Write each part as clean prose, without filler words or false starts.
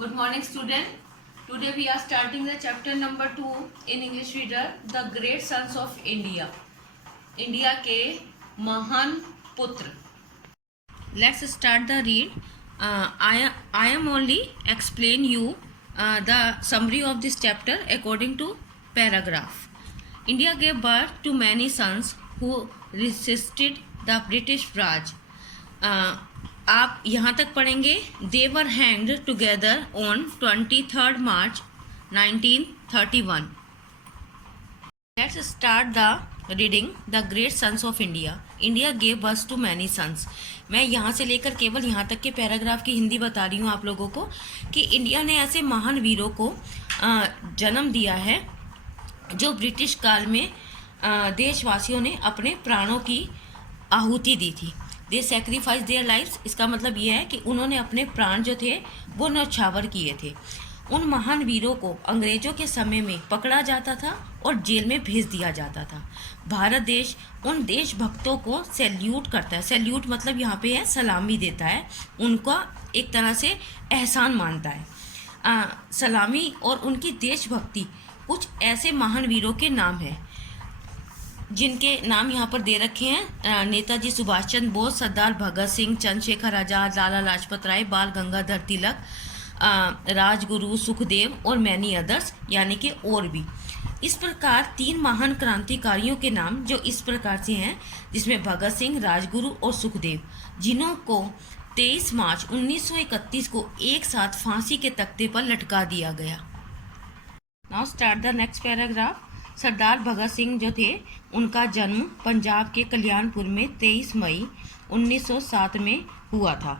Good morning, student. Today we are starting the chapter number 2 in English Reader, The Great Sons of India. India के महान पुत्र. Let's start the read. I am only explain you the summary of this chapter according to paragraph. India gave birth to many sons who resisted the British Raj. आप यहाँ तक पढ़ेंगे. They were hanged together on 23 March 1931. Let's start the reading. The great sons of India. India gave birth to many sons. मैं यहाँ से लेकर केवल यहाँ तक के पैराग्राफ की हिंदी बता रही हूँ आप लोगों को कि इंडिया ने ऐसे महान वीरों को जन्म दिया है जो ब्रिटिश काल में देशवासियों ने अपने प्राणों की आहुति दी थी. They sacrifice their lifes. इसका मतलब ये है कि उन्होंने अपने प्राण जो थे वो न्यौछावर किए थे. उन महान वीरों को अंग्रेजों के समय में पकड़ा जाता था और जेल में भेज दिया जाता था. भारत देश उन देशभक्तों को सैल्यूट करता है. सैल्यूट मतलब यहाँ पे है सलामी देता है. उनका एक तरह से एहसान मानता है. सलामी और उनकी देशभक्ति कुछ ऐसे महान वीरों के नाम हैं जिनके नाम यहाँ पर दे रखे हैं. नेताजी सुभाष चंद्र बोस, सरदार भगत सिंह, चंद्रशेखर आज़ाद, लाला लाजपत राय, बाल गंगाधर तिलक, राजगुरु, सुखदेव और मैनी अदर्स, यानी कि और भी. इस प्रकार 3 महान क्रांतिकारियों के नाम जो इस प्रकार से हैं, जिसमें भगत सिंह, राजगुरु और सुखदेव, जिन्हों को 23 मार्च 1931 को एक साथ फांसी के तख्ते पर लटका दिया गया. Now start the next paragraph. Sardar Bhagat Singh जो थे उनका जन्म पंजाब के कल्याणपुर में 23 मई 1907 में हुआ था.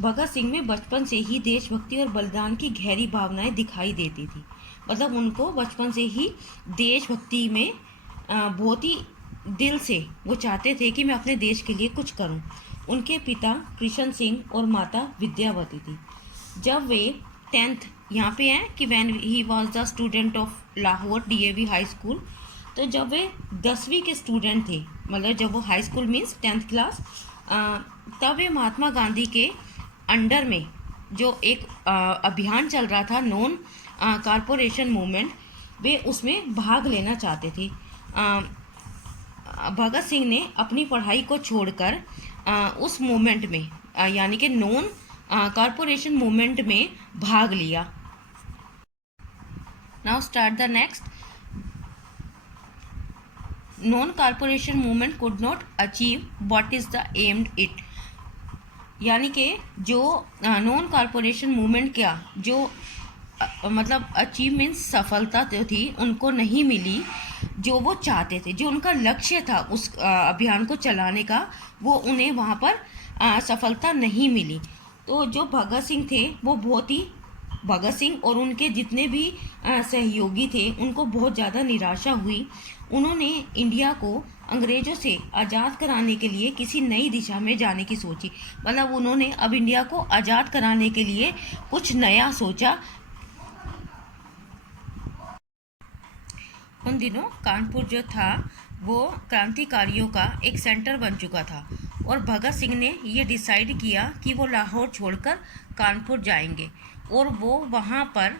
भगत सिंह में बचपन से ही देशभक्ति और बलिदान की गहरी भावनाएं दिखाई देती थी. मतलब उनको बचपन से ही देशभक्ति में बहुत ही दिल से वो चाहते थे कि मैं अपने देश के लिए कुछ करूं. उनके पिता कृष्ण सिंह और माता विद्यावती थी. जब वे 10th यहाँ पे है कि when he was the student of Lahore DAV high school. तो जब वे 10वीं के स्टूडेंट थे, मतलब जब वो high school means 10th class, तब वे महात्मा गांधी के अंडर में जो एक अभियान चल रहा था नॉन कॉरपोरेशन मूवमेंट, वे उसमें भाग लेना चाहते थे. भगत सिंह ने अपनी पढ़ाई को छोड़कर उस मूवमेंट में यानी कि नॉन कॉरपोरेशन मूवमेंट में भाग लिया. Now start the next. Non corporation movement could not achieve what is the aimed it. यानी कि जो नॉन कॉरपोरेशन मूवमेंट क्या जो मतलब अचीव मीन्स सफलता जो थी उनको नहीं मिली जो वो चाहते थे. जो उनका लक्ष्य था उस अभियान को चलाने का, वो उन्हें वहाँ पर सफलता नहीं मिली. तो जो भगत सिंह थे वो बहुत ही, भगत सिंह और उनके जितने भी सहयोगी थे उनको बहुत ज़्यादा निराशा हुई. उन्होंने इंडिया को अंग्रेज़ों से आज़ाद कराने के लिए किसी नई दिशा में जाने की सोची. मतलब उन्होंने अब इंडिया को आज़ाद कराने के लिए कुछ नया सोचा. उन दिनों कानपुर जो था वो क्रांतिकारियों का एक सेंटर बन चुका था और भगत सिंह ने ये डिसाइड किया कि वो लाहौर छोड़कर कानपुर जाएंगे और वो वहाँ पर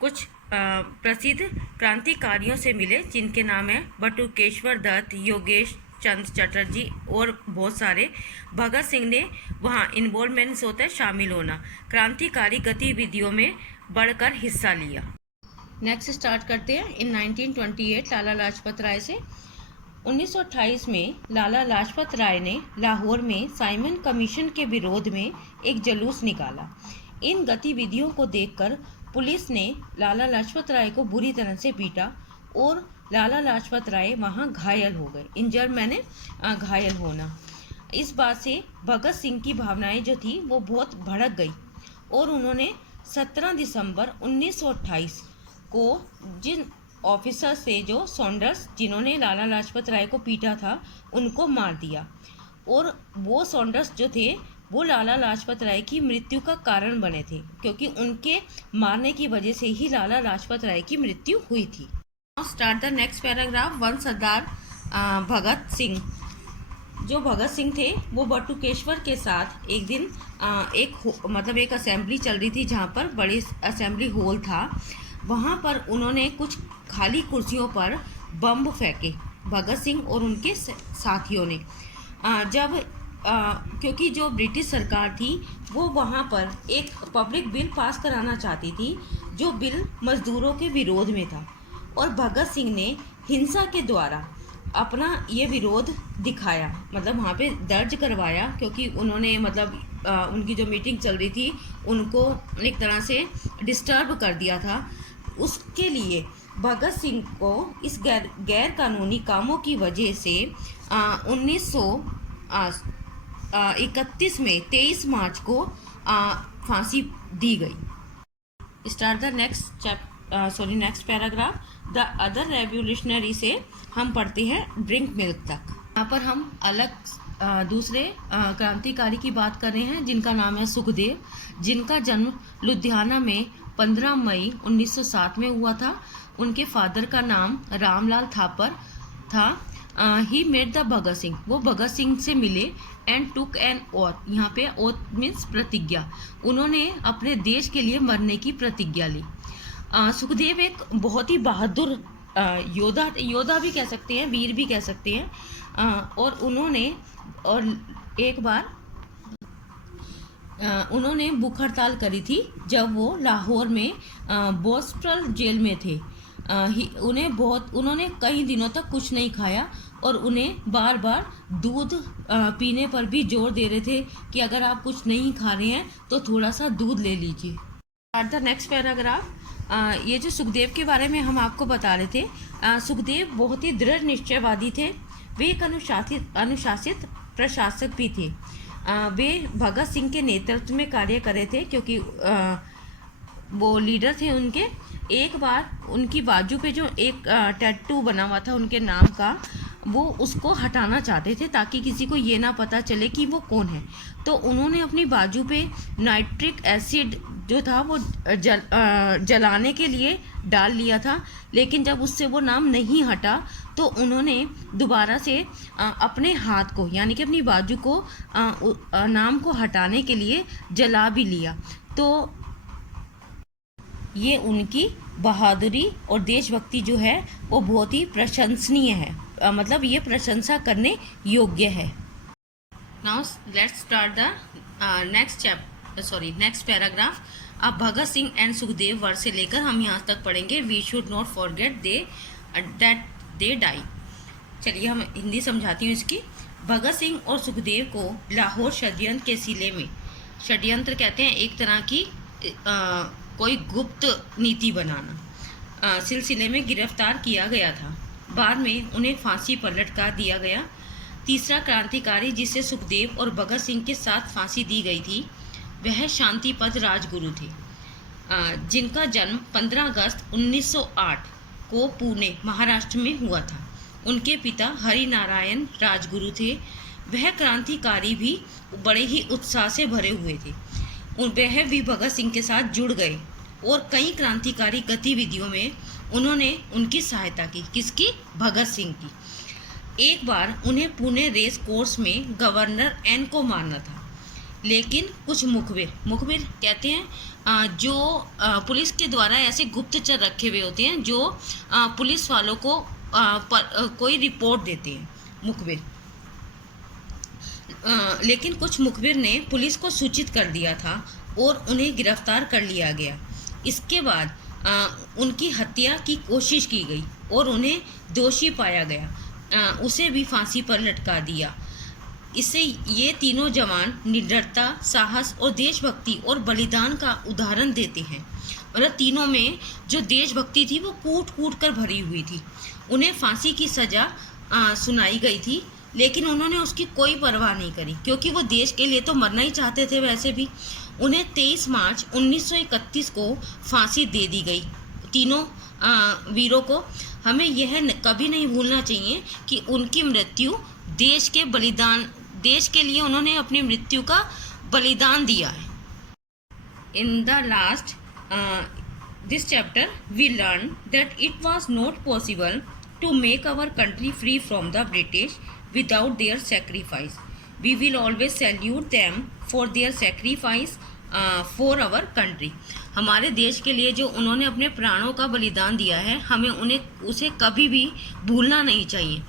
कुछ प्रसिद्ध क्रांतिकारियों से मिले जिनके नाम हैं बटुकेश्वर दत्त, योगेश चंद्र चटर्जी और बहुत सारे. भगत सिंह ने वहाँ इन्वॉल्वमेंट्स होता है शामिल होना, क्रांतिकारी गतिविधियों में बढ़कर हिस्सा लिया. नेक्स्ट स्टार्ट करते हैं. इन 1928 लाला लाजपत राय से. 1928 में लाला लाजपत राय ने लाहौर में साइमन कमीशन के विरोध में एक जुलूस निकाला. इन गतिविधियों को देखकर पुलिस ने लाला लाजपत राय को बुरी तरह से पीटा और लाला लाजपत राय वहां घायल हो गए. इंजर्ड मैंने घायल होना. इस बात से भगत सिंह की भावनाएं जो थी वो बहुत भड़क गई और उन्होंने 17 दिसंबर 1928 को जिन ऑफिसर से जो सॉन्डर्स जिन्होंने लाला लाजपत राय को पीटा था उनको मार दिया. और वो सॉन्डर्स जो थे वो लाला लाजपत राय की मृत्यु का कारण बने थे क्योंकि उनके मारने की वजह से ही लाला लाजपत राय की मृत्यु हुई थी. Start the next paragraph. One Sardar Bhagat Singh. जो भगत सिंह थे वो बटुकेश्वर के साथ एक दिन एक असेंबली चल रही थी जहाँ पर बड़ी असेंबली हॉल था। वहाँ पर उन्होंने कुछ खाली कुर्सियों पर बम फेंके, भगत सिंह और उनके साथियों ने। क्योंकि जो ब्रिटिश सरकार थी वो वहाँ पर एक पब्लिक बिल पास कराना चाहती थी, जो बिल मज़दूरों के विरोध में था, और भगत सिंह ने हिंसा के द्वारा अपना ये विरोध दिखाया, मतलब वहाँ पे दर्ज करवाया, क्योंकि उन्होंने उनकी जो मीटिंग चल रही थी उनको एक तरह से डिस्टर्ब कर दिया था। उसके लिए भगत सिंह को इस गैर कानूनी कामों की वजह से 1931 में 23 मार्च को फांसी दी गई। Start the next paragraph. The other revolutionary से हम पढ़ते हैं ड्रिंक मिल्क तक। यहाँ पर हम दूसरे क्रांतिकारी की बात कर रहे हैं जिनका नाम है सुखदेव, जिनका जन्म लुधियाना में 15 मई 1907 में हुआ था। उनके फादर का नाम रामलाल थापर था। ही मेट द भगत सिंह, वो भगत सिंह से मिले। एंड टुक एन ओथ, यहाँ पे ओथ मीन्स प्रतिज्ञा, उन्होंने अपने देश के लिए मरने की प्रतिज्ञा ली। सुखदेव एक बहुत ही बहादुर योद्धा भी कह सकते हैं, वीर भी कह सकते हैं। और एक बार उन्होंने भूख हड़ताल करी थी जब वो लाहौर में बोस्टल जेल में थे। उन्होंने कई दिनों तक कुछ नहीं खाया और उन्हें बार बार दूध पीने पर भी जोर दे रहे थे कि अगर आप कुछ नहीं खा रहे हैं तो थोड़ा सा दूध ले लीजिए। The next paragraph. ये जो सुखदेव के बारे में हम आपको बता रहे थे, सुखदेव बहुत ही दृढ़ निश्चयवादी थे। वे एक अनुशासित प्रशासक भी थे। वे भगत सिंह के नेतृत्व में कार्य कर रहे थे, क्योंकि वो लीडर थे उनके। एक बार उनकी बाजू पे जो एक टैटू बना हुआ था उनके नाम का, वो उसको हटाना चाहते थे ताकि किसी को ये ना पता चले कि वो कौन है। तो उन्होंने अपनी बाजू पे नाइट्रिक एसिड जो था वो जलाने के लिए डाल लिया था, लेकिन जब उससे वो नाम नहीं हटा तो उन्होंने दोबारा से अपने हाथ को, यानी कि अपनी बाजू को नाम को हटाने के लिए जला भी लिया। तो ये उनकी बहादुरी और देशभक्ति जो है वो बहुत ही प्रशंसनीय है, मतलब ये प्रशंसा करने योग्य है। Now let's start the next paragraph. अब भगत सिंह एंड सुखदेव वर्ड से लेकर हम यहाँ तक पढ़ेंगे। We should not forget that they die. चलिए हम हिंदी समझाती हूँ इसकी। भगत सिंह और सुखदेव को लाहौर षड्यंत्र के सिले में, षड्यंत्र कहते हैं एक तरह की कोई गुप्त नीति बनाना, सिलसिले में गिरफ्तार किया गया था। बाद में उन्हें फांसी पर लटका दिया गया। तीसरा क्रांतिकारी जिसे सुखदेव और भगत सिंह के साथ फांसी दी गई थी वह शांतिपद राजगुरु थे, जिनका जन्म 15 अगस्त 1908 को पुणे महाराष्ट्र में हुआ था। उनके पिता हरिनारायण राजगुरु थे। वह क्रांतिकारी भी बड़े ही उत्साह से भरे हुए थे। वह भी भगत सिंह के साथ जुड़ गए और कई क्रांतिकारी गतिविधियों में उन्होंने उनकी सहायता की। किसकी? भगत सिंह की। एक बार उन्हें पुणे रेस कोर्स में गवर्नर एन को मारना था, लेकिन कुछ मुखबिर कहते हैं जो पुलिस के द्वारा ऐसे गुप्तचर रखे हुए होते हैं जो पुलिस वालों को कोई रिपोर्ट देते हैं, मुखबिर। लेकिन कुछ मुखबिर ने पुलिस को सूचित कर दिया था और उन्हें गिरफ्तार कर लिया गया। इसके बाद उनकी हत्या की कोशिश की गई और उन्हें दोषी पाया गया। उसे भी फांसी पर लटका दिया। इससे ये तीनों जवान निडरता, साहस और देशभक्ति और बलिदान का उदाहरण देते हैं। मतलब तीनों में जो देशभक्ति थी वो कूट कूट कर भरी हुई थी। उन्हें फांसी की सज़ा सुनाई गई थी, लेकिन उन्होंने उसकी कोई परवाह नहीं करी, क्योंकि वो देश के लिए तो मरना ही चाहते थे वैसे भी। उन्हें 23 मार्च 1931 को फांसी दे दी गई, तीनों वीरों को। हमें यह कभी नहीं भूलना चाहिए कि उनकी मृत्यु देश के लिए उन्होंने अपनी मृत्यु का बलिदान दिया है। In the last this chapter we learn that it was not possible to make our country free from the British without their sacrifice. We will always salute them for their sacrifice for our country. हमारे देश के लिए जो उन्होंने अपने प्राणों का बलिदान दिया है, हमें उसे कभी भी भूलना नहीं चाहिए।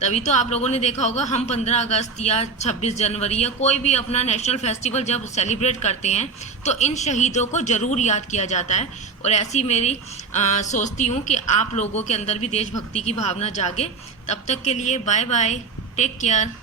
तभी तो आप लोगों ने देखा होगा, हम 15 अगस्त या 26 जनवरी या कोई भी अपना नेशनल फेस्टिवल जब सेलिब्रेट करते हैं तो इन शहीदों को ज़रूर याद किया जाता है। और ऐसी मेरी सोचती हूँ कि आप लोगों के अंदर भी देशभक्ति की भावना जागे। तब तक के लिए बाय बाय, टेक केयर।